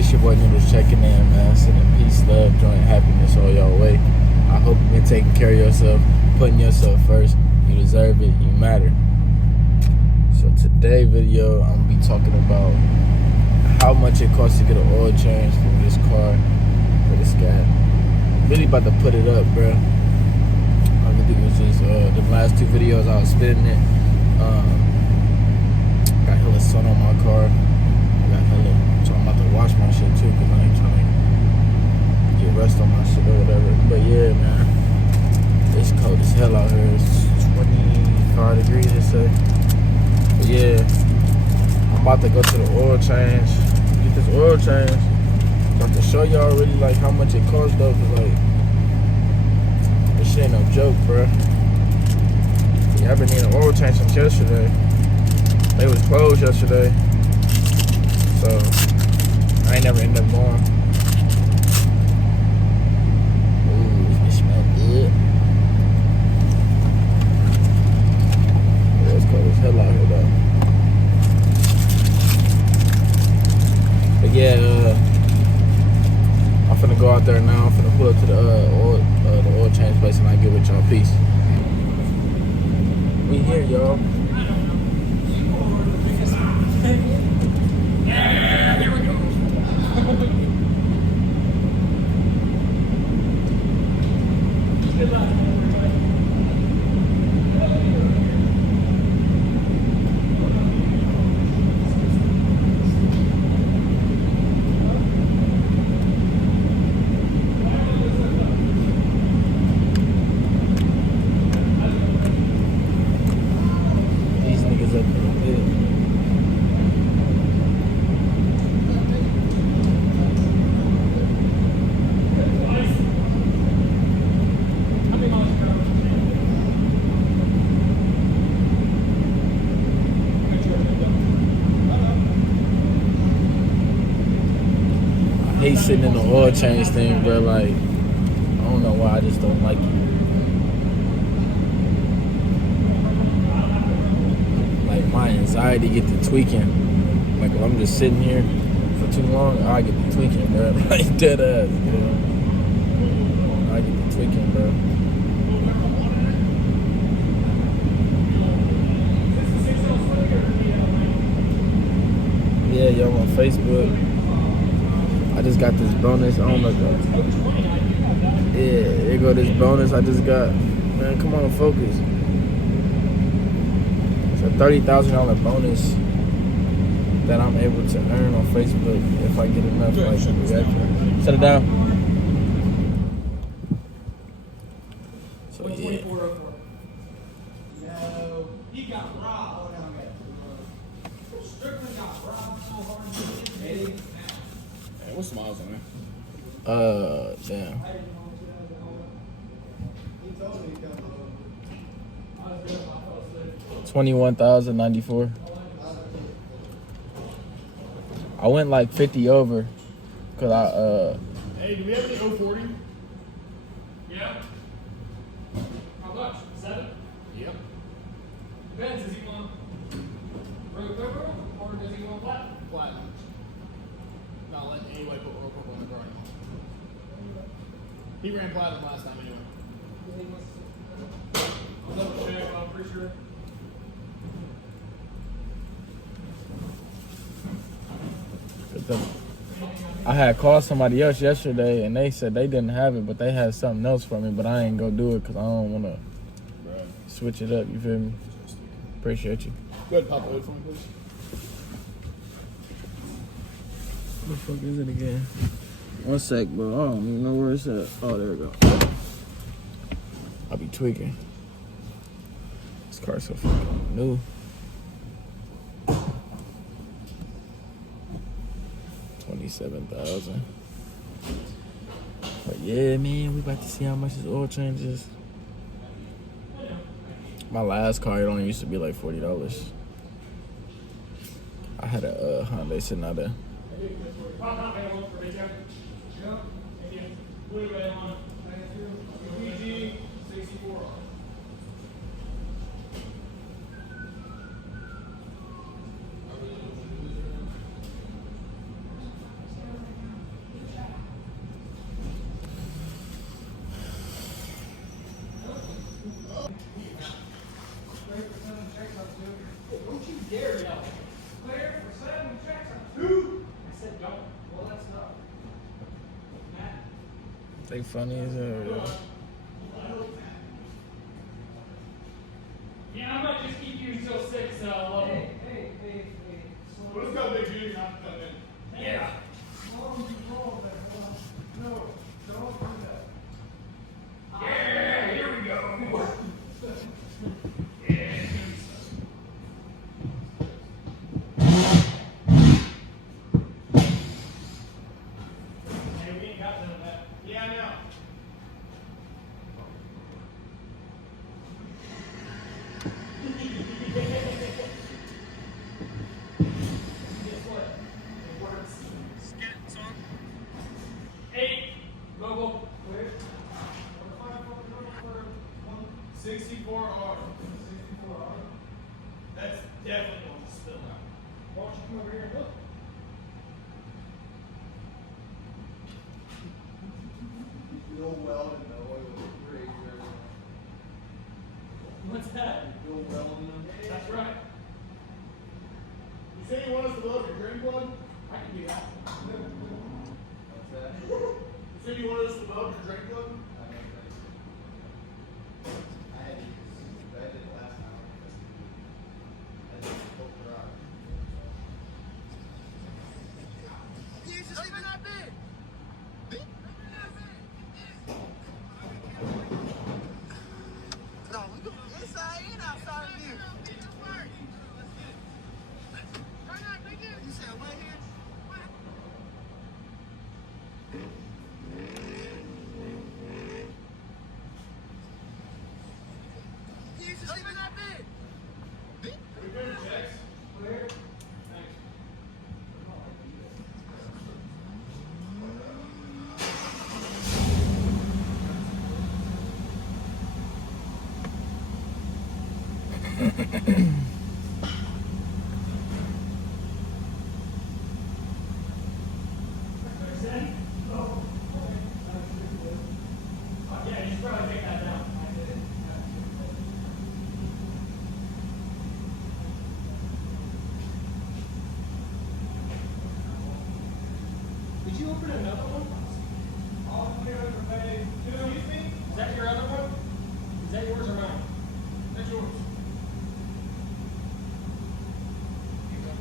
It's your boy Noodles checking in, man. Sending peace, love, joy, and happiness all y'all way. I hope you've been taking care of yourself, putting yourself first. You deserve it. You matter. So today's video, I'm gonna be talking about how much it costs to get an oil change for this car, for this guy. Really about to put it up, bro. I really was just the last two videos I was spitting it. Got hella sun on my car. So I'm about to wash my shit too, cause I ain't trying to get rust on my shit or whatever. But yeah, man, it's cold as hell out here. It's 25 degrees, they say. But yeah, I'm about to go to the oil change, get this oil change. I'm about to show y'all really like how much it costs though, cause like this shit ain't no joke, bro. Yeah, I've been needing an oil change since yesterday. They was closed yesterday, so I ain't never end up going. Ooh, it smells good. Yeah, it's cold as hell out here though. But yeah, I'm finna go out there now. I'm finna pull up to the oil change place and I get with y'all. Peace. We here, y'all. These niggas up there. I hate sitting in the oil change thing, bro. Like, I don't know why, I just don't like it. Like, my anxiety get to tweaking. Like, if I'm just sitting here for too long, I get to tweaking, bro. Like, dead ass, bro. I get to tweaking, bro. Yeah, y'all on Facebook. I just got this bonus. I don't know. Yeah, there go this bonus I just got. Man, come on, focus. It's a $30,000 bonus that I'm able to earn on Facebook if I get enough like reaction. Shut it down. So yeah. No, he got robbed. Strickland got robbed so hard. Hey, what's the miles on it? Damn. 21,094. I went like 50 over, cause Hey, do we have any 040? yeah. How much? 7? Yep. Depends. Does he want road cover or does he want flat? Platinum. Not letting anybody put Royal Purple on the car anymore. He ran platinum last time anyway. I'll double check. I'm pretty sure. I had called somebody else yesterday and they said they didn't have it, but they had something else for me, but I ain't gonna do it because I don't want to switch it up, you feel me? Appreciate you. Go ahead and pop the hood for me, please. What the fuck is it again? One sec, bro. I don't even know where it's at. Oh, there we go. I'll be tweaking. This car's so fucking new. $27,000. But yeah, man, we about to see how much this oil changes. My last car, it only used to be like $40. I had a Hyundai Sonata. They funny as hell, yo. Yeah, I might just keep you until 6 level. Let's go, big dude. Not cut in. Yeah. Yeah, here we go. Yeah. Hey, we ain't got none of that. Yeah, I know. Guess what? It works. 8. Mobile. Clear. 64 R. That's definitely going to spill out. Why don't you come over here and look? Bill Weldon, the oil grader. What's that? Bill Weldon. That's right. You say you want us to load your drain plug? I can do that. What's that? You said you wanted us to load your drain plug? I did it last time. I did it both garage. No, we go inside and outside of here. You said what here? He's just leaving that bed. We put your checks. Clear. Thanks. Yeah, you should probably take that down. Did you open another one? Excuse me? Is that your other one? Is that yours or mine? That's yours.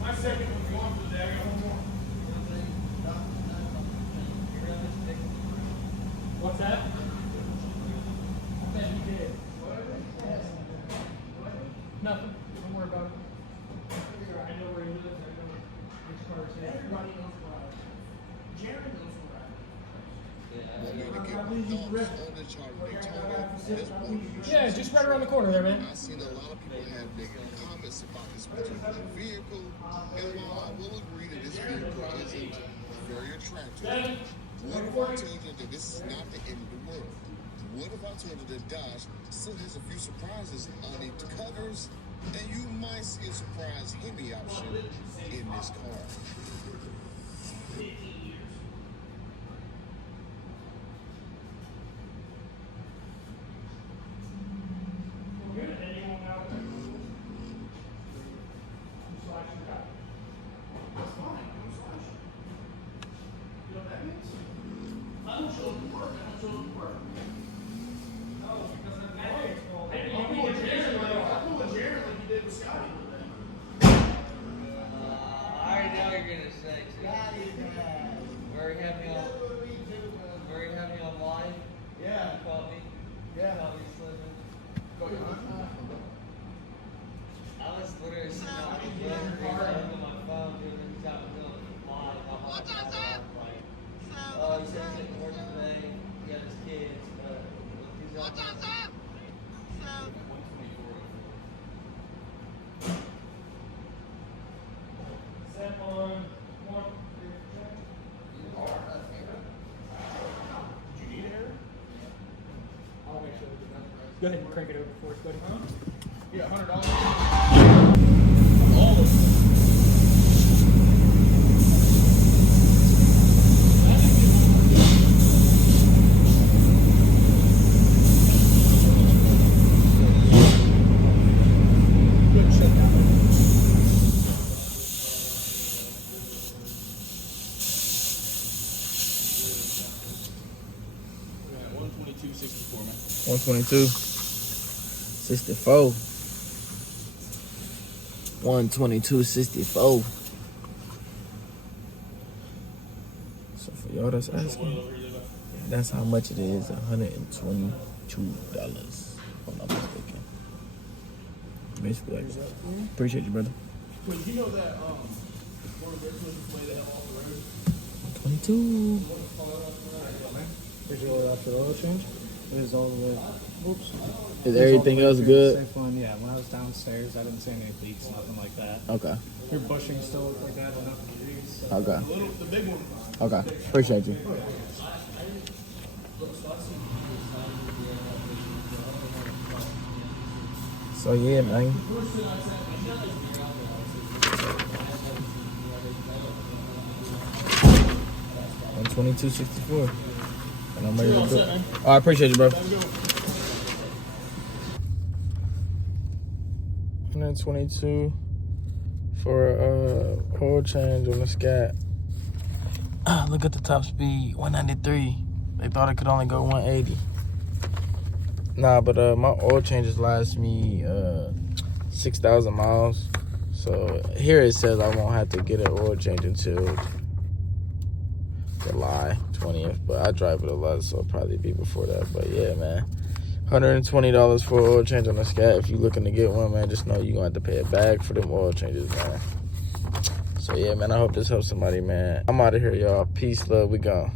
My second one's going for the day. I got one more. What's that? I bet you did. Nothing. Don't worry about it. I know where he lives. I know which car it's in. Everybody knows where I live. Jerry knows where I live. Yeah, just right around the corner there, man. I've seen a lot of people have negative comments about this particular vehicle, and while I will agree that this vehicle isn't very attractive, what if I told you that this is not the end of the world? What if I told you that Dodge still has a few surprises underneath the covers, and you might see a surprise Hemi option in this car? We're good. Then you won't know. Slash your guy. That's fine. I'm sorry. You know what that means? I don't show them work. I don't show them work. No, because of the noise. Maybe I'll you pull a can Jerry get like your I'll pull a Jerry like you did with Scotty today. I already know what you're gonna say too. Very happy on live. Yeah. You caught me. Yeah. Caught me slipping. Go on. I was literally sitting out in the car on my phone doing the top of the live. I'm like, oh, he said he's at work today. He got his kids. He's out there. Set on 1. Did you need air? I'll make sure we done. Go ahead and crank it over for us, buddy. Yeah, $100. All of it. Good shit. 64, man. 122. 64. 122, 64. So for y'all that's asking, that's how much it is. $122. If I'm not mistaken. Basically, like, appreciate you, brother. Wait, you know that, one of their places where they have all the roads? 122. Appreciate it after the oil change. It was all the way. Oops. Is everything else good? Safe one, yeah. When I was downstairs, I didn't see any leaks, nothing like that. Okay. Your bushing still looked like that enough degrees. So. Okay. The big one. Okay. Appreciate you. So yeah, man. 122.64. And I'm ready to do it. Oh, I appreciate you, bro. 122 for oil change on the Scat. Look at the top speed, 193. They thought it could only go 180. Nah, but my oil changes last me 6,000 miles. So here it says I won't have to get an oil change until July 20th, but I drive it a lot, so it'll probably be before that. But yeah, man, $120 for oil change on the Scat. If you're looking to get one, man, just know you're gonna have to pay it back for them oil changes, man. So yeah, man, I hope this helps somebody, man. I'm out of here, y'all. Peace, love, we gone.